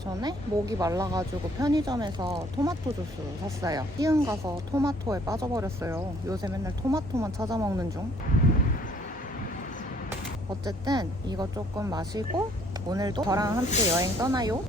전에 목이 말라가지고 편의점에서 토마토 주스 샀어요. 시흥 가서 토마토에 빠져버렸어요. 요새 맨날 토마토만 찾아 먹는 중. 어쨌든 이거 조금 마시고 오늘도 저랑 함께 여행 떠나요.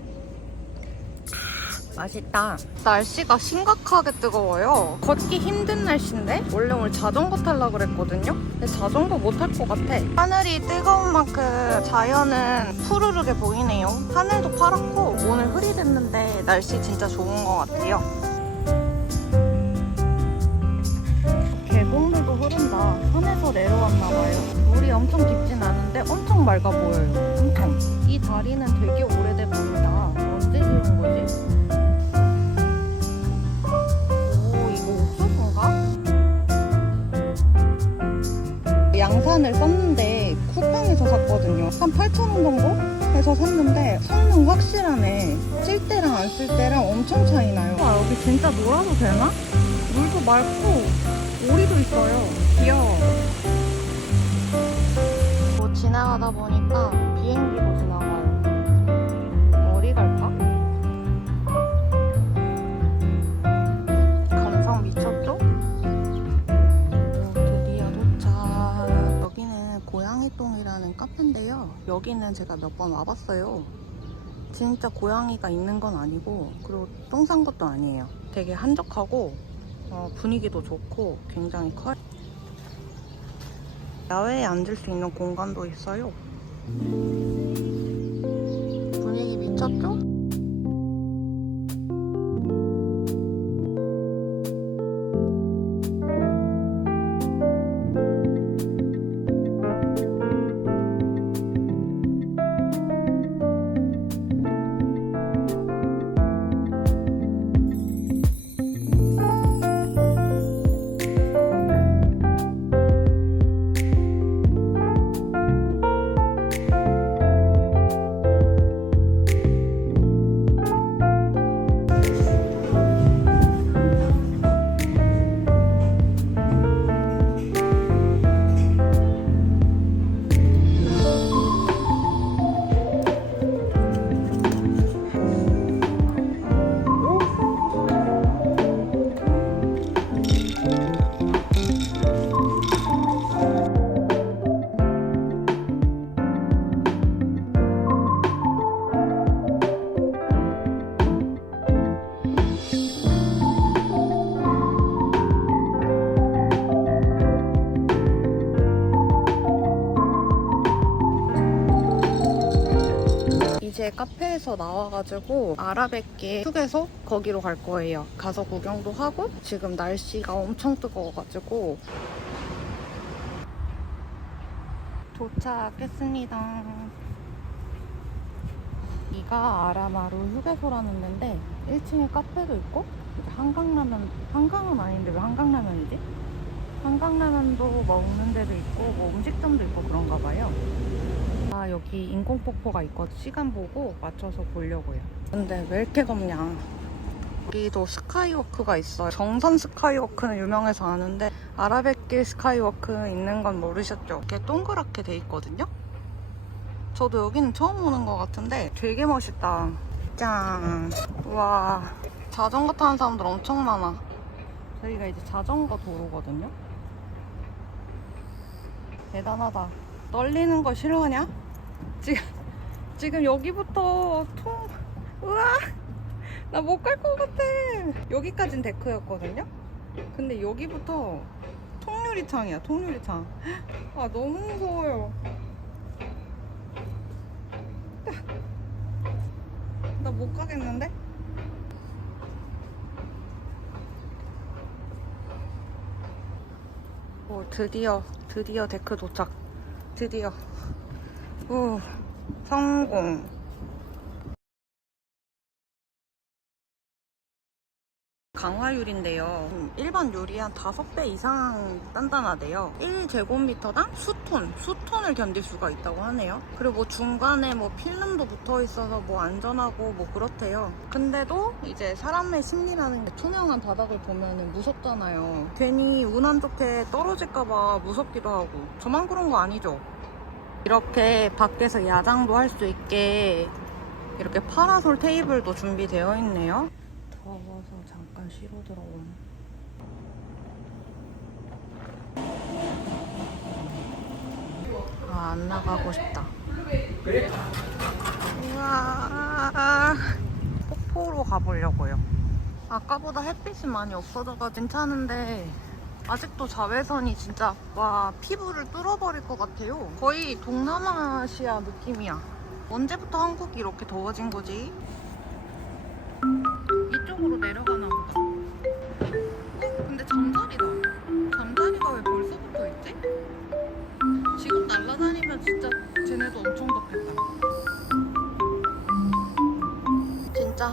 맛있다. 날씨가 심각하게 뜨거워요. 걷기 힘든 날씨인데 원래 오늘 자전거 타려고 그랬거든요. 근데 자전거 못 탈 것 같아. 하늘이 뜨거운 만큼 자연은 푸르르게 보이네요. 하늘도 파랗고 오늘 흐리댔는데 날씨 진짜 좋은 것 같아요. 계곡물도 흐른다. 산에서 내려왔나 봐요. 물이 엄청 깊진 않은데 엄청 맑아 보여요. 엄청. 이 다리는 되게 오래돼 보인다. 언제 지은 거지? 양산을 썼는데 쿠팡에서 샀거든요. 한 8,000원 정도 해서 샀는데 성능 확실하네. 쓸 때랑 안 쓸 때랑 엄청 차이 나요. 와, 여기 진짜 놀아도 되나? 물도 맑고 오리도 있어요. 귀여워. 뭐 지나가다 보니까 비행기도 고양이똥이라는 카페인데요. 여기는 제가 몇 번 와봤어요. 진짜 고양이가 있는 건 아니고 그리고 똥싼 것도 아니에요. 되게 한적하고 어, 분위기도 좋고 굉장히 커요. 야외에 앉을 수 있는 공간도 있어요. 분위기 미쳤죠? 카페에서 나와가지고 아라뱃길 휴게소 거기로 갈 거예요. 가서 구경도 하고 지금 날씨가 엄청 뜨거워가지고 도착했습니다. 이가 아라마루 휴게소라는 데인데 1층에 카페도 있고 한강라면 한강은 아닌데 왜 한강라면이지? 한강라면도 먹는 데도 있고 뭐 음식점도 있고 그런가 봐요. 아 여기 인공폭포가 있거든. 시간 보고 맞춰서 보려고요. 근데 왜 이렇게 덥냐? 여기도 스카이워크가 있어요. 정선 스카이워크는 유명해서 아는데 아라뱃길 스카이워크 있는 건 모르셨죠? 이렇게 동그랗게 돼 있거든요? 저도 여기는 처음 오는 것 같은데 되게 멋있다. 짠. 우와. 자전거 타는 사람들 엄청 많아. 저희가 이제 자전거 도로거든요 대단하다. 떨리는 거 싫어하냐? 지금 지금 여기부터 통 우와! 나 못 갈 것 같아. 여기까진 데크였거든요? 근데 여기부터 통유리창이야 통유리창. 아 너무 무서워요. 나 못 가겠는데? 오 드디어 드디어 데크 도착. 드디어. 우 성공 강화유리인데요. 음, 일반 유리 한 5배 이상 단단하대요. 1제곱미터당 수톤, 수톤을 견딜 수가 있다고 하네요. 그리고 뭐 중간에 뭐 필름도 붙어 있어서 뭐 안전하고 뭐 그렇대요. 근데도 이제 사람의 심리라는 게 투명한 바닥을 보면 무섭잖아요. 괜히 운 안 좋게 떨어질까봐 무섭기도 하고. 저만 그런 거 아니죠? 이렇게 밖에서 야장도 할 수 있게 이렇게 파라솔 테이블도 준비되어 있네요. 더워서 잠깐 쉬러 들어옴. 아, 안 나가고 싶다. 우와. 폭포로 가보려고요. 아까보다 햇빛이 많이 없어져서 괜찮은데 아직도 자외선이 진짜 와 피부를 뚫어버릴 것 같아요. 거의 동남아시아 느낌이야. 언제부터 한국이 이렇게 더워진 거지?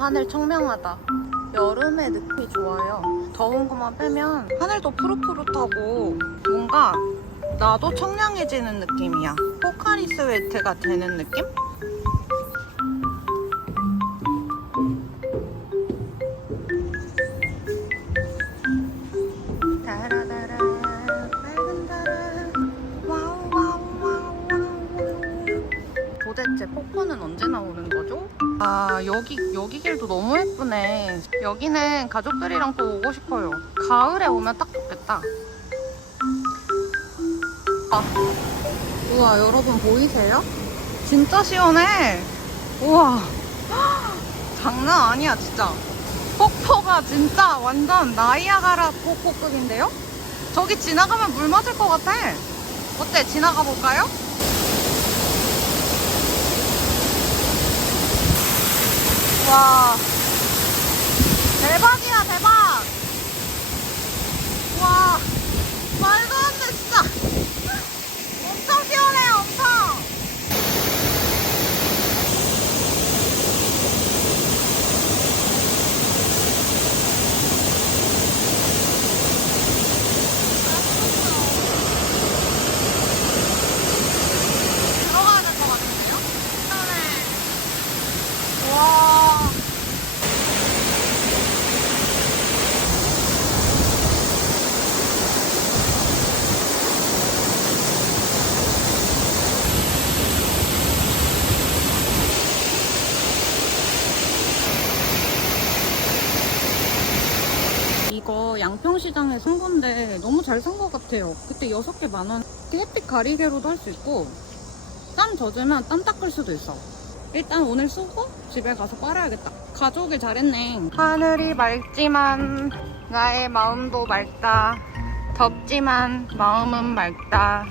하늘 청명하다. 여름의 느낌이 좋아요. 더운 것만 빼면 하늘도 푸릇푸릇하고 뭔가 나도 청량해지는 느낌이야. 포카리 스웨트가 되는 느낌? 아 여기 여기 길도 너무 예쁘네. 여기는 가족들이랑 또 오고 싶어요. 가을에 오면 딱 좋겠다. 아, 우와 여러분 보이세요? 진짜 시원해. 우와 장난 아니야 진짜. 폭포가 진짜 완전 나이아가라 폭포급인데요? 저기 지나가면 물 맞을 것 같아. 어때? 지나가 볼까요? 와. 대박이야 대박. 와 말도 안 돼 진짜 엄청 시원해 엄청 들어가야 될 것 같은데요? 시원해 와 이거 양평 시장에 산 건데 너무 잘 산 것 같아요. 그때 6개 만 원. 이렇게 햇빛 가리개로도 할 수 있고 땀 젖으면 땀 닦을 수도 있어. 일단 오늘 쓰고 집에 가서 빨아야겠다. 가져오길 잘했네. 하늘이 맑지만 나의 마음도 맑다. 덥지만 마음은 맑다.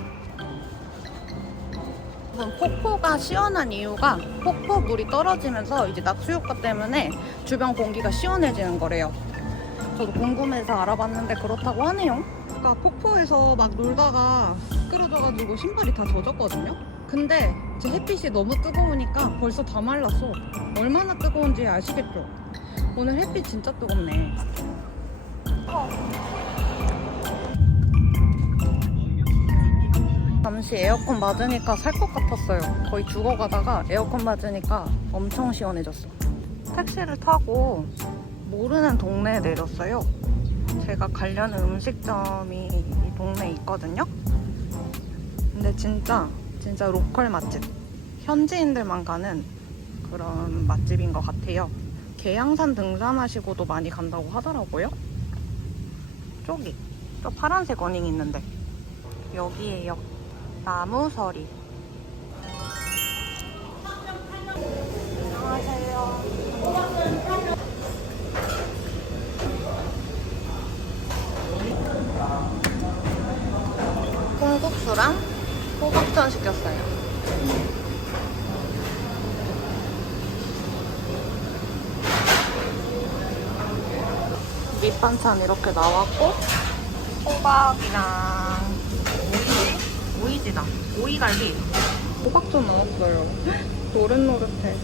폭포가 시원한 이유가 폭포 물이 떨어지면서 이제 낙수 효과 때문에 주변 공기가 시원해지는 거래요. 저도 궁금해서 알아봤는데 그렇다고 하네요. 아까 폭포에서 막 놀다가 미끄러져가지고 신발이 다 젖었거든요. 근데 제 햇빛이 너무 뜨거우니까 벌써 다 말랐어. 얼마나 뜨거운지 아시겠죠? 오늘 햇빛 진짜 뜨겁네. 잠시 에어컨 맞으니까 살 것 같았어요. 거의 죽어가다가 에어컨 맞으니까 엄청 시원해졌어. 택시를 타고 모르는 동네에 내렸어요. 제가 가려는 음식점이 이 동네에 있거든요. 근데 진짜 진짜 로컬 맛집. 현지인들만 가는 그런 맛집인 것 같아요. 계양산 등산하시고도 많이 간다고 하더라고요. 저기 저 파란색 어닝 있는데 여기에요. 나무서리. 안녕하세요. 콩국수랑 호박전 시켰어요. 밑반찬 이렇게 나왔고 호박이랑 오이지? 오이지다. 오이갈비. 호박전 나왔어요. 노릇노릇해.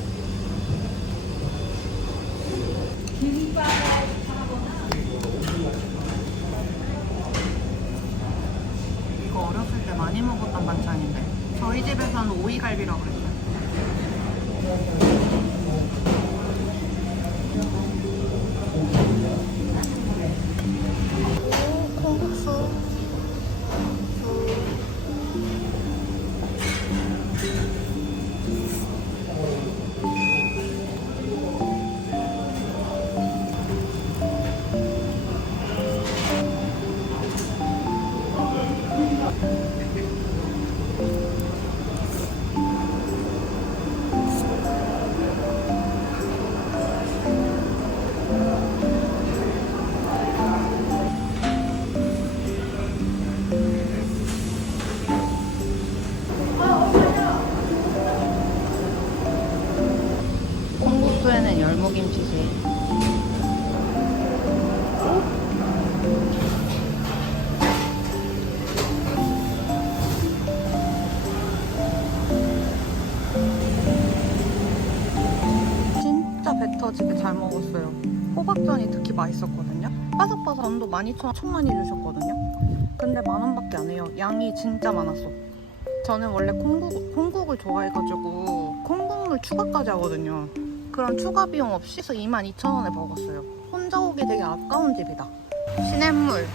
이거 어렸을 때 많이 먹었던 반찬인데 저희 집에서는 오이갈비라고 그랬어요. 12,000원 총 많이 주셨거든요. 근데 만 원밖에 안 해요. 양이 진짜 많았어. 저는 원래 콩국, 콩국을 좋아해가지고 콩국물 추가까지 하거든요. 그런 추가 비용 없이 22,000원에 먹었어요. 혼자 오기 되게 아까운 집이다. 시냇물.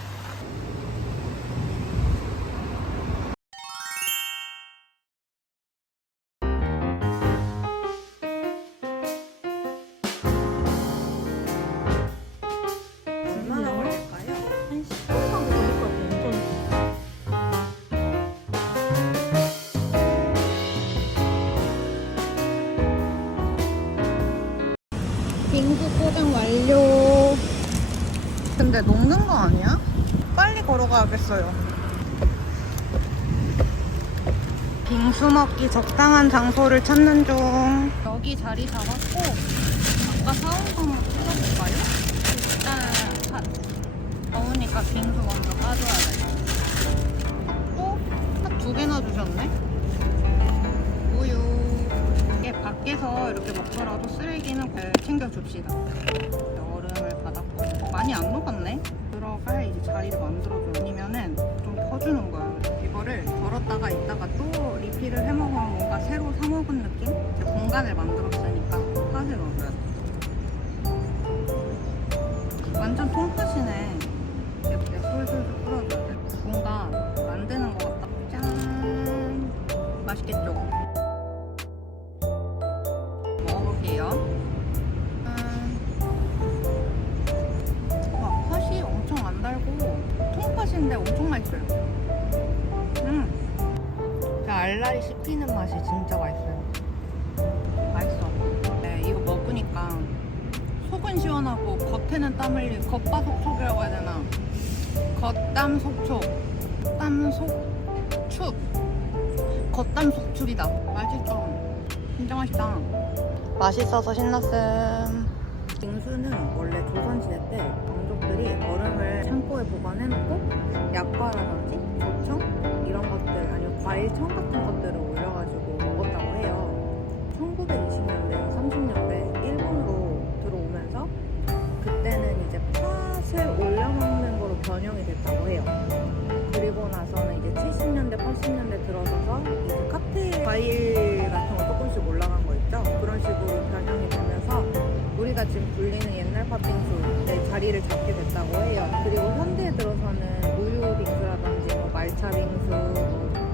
빙수 포장 완료. 근데 녹는 거 아니야? 빨리 걸어가야겠어요. 빙수 먹기 적당한 장소를 찾는 중. 여기 자리 잡았고, 아까 사온 거 한번 찍어볼까요? 일단, 하- 더우니까 빙수 먼저 까줘야 돼. 또, 팥두 개나 주셨네? 우유. 이게 밖에서 이렇게 먹더라도 쓰레기는 잘 챙겨줍시다. 얼음을 받았고 많이 안 녹았네. 들어갈 이제 자리를 만들어줘. 아니면은 좀 퍼주는 거야. 이거를 덜었다가 있다가 또 리필을 해먹으면 뭔가 새로 사 먹은 느낌? 이제 공간을 만들었으니까 팥을 넣어줘야 돼. 완전 통 통팥인데 엄청 맛있어요. 음. 그 알알이 씹히는 맛이 진짜 맛있어요. 맛있어. 네, 이거 먹으니까 속은 시원하고 겉에는 땀 흘리 겉바속촉이라고 해야 되나? 겉땀 속촉. 땀 속축. 겉땀 속축이다. 맛있어. 진짜 맛있다. 맛있어서 신났음. 빙수는 원래 조선시대 때 왕족들이 얼음을 창고에 보관해놓고 약과라든지 조청? 이런 것들 아니면 과일청 같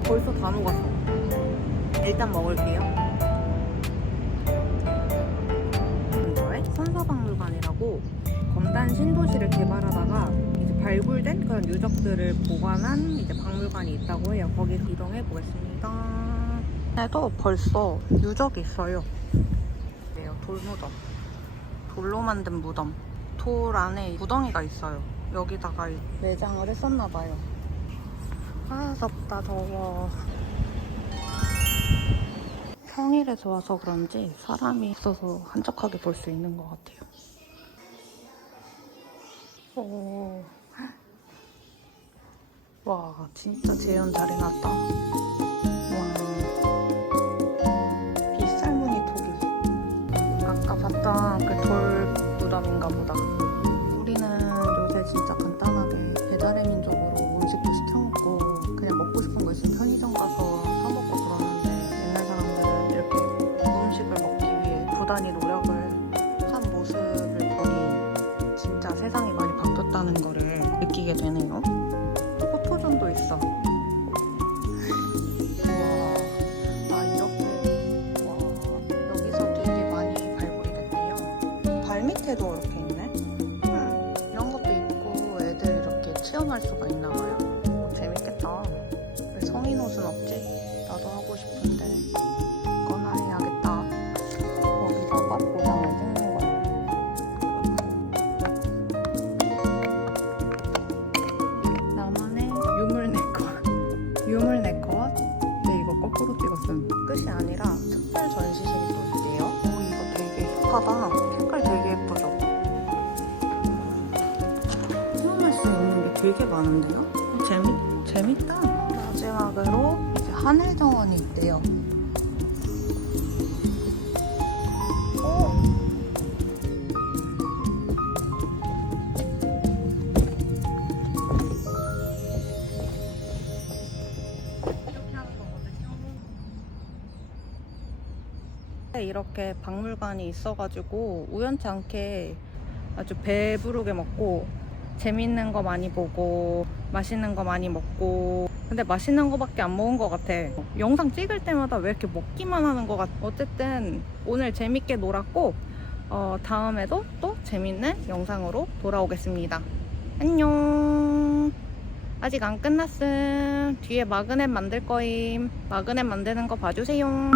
벌써 다 녹았어. 일단 먹을게요. 근처에 선서박물관이라고 검단 신도시를 개발하다가 이제 발굴된 그런 유적들을 보관한 이제 박물관이 있다고 해요. 거기 이동해 보겠습니다. 에도 벌써 유적이 있어요. 네요, 돌무덤. 돌로 만든 무덤. 돌 안에 무덩이가 있어요. 여기다가 매장을 했었나 봐요. 아, 덥다, 더워. 평일에서 와서 그런지 사람이 있어서 한적하게 볼 수 있는 것 같아요. 오. 와, 진짜 재현 잘 해놨다. 와. 빗살무늬 토기. 아까 봤던 그 돌 무덤인가 보다. 우리는 요새 진짜 간단하게 배달의 민족 부단히 노력 많은데요? 재밌, 재밌다. 마지막으로 이제 하늘 정원이 있대요. 어? 이렇게 박물관이 있어가지고 우연치 않게 아주 배부르게 먹고 재밌는 거 많이 보고 맛있는 거 많이 먹고. 근데 맛있는 거밖에 안 먹은 것 같아. 영상 찍을 때마다 왜 이렇게 먹기만 하는 것 같아? 어쨌든 오늘 재밌게 놀았고 어, 다음에도 또 재밌는 영상으로 돌아오겠습니다. 안녕. 아직 안 끝났음. 뒤에 마그넷 만들 거임. 마그넷 만드는 거 봐주세요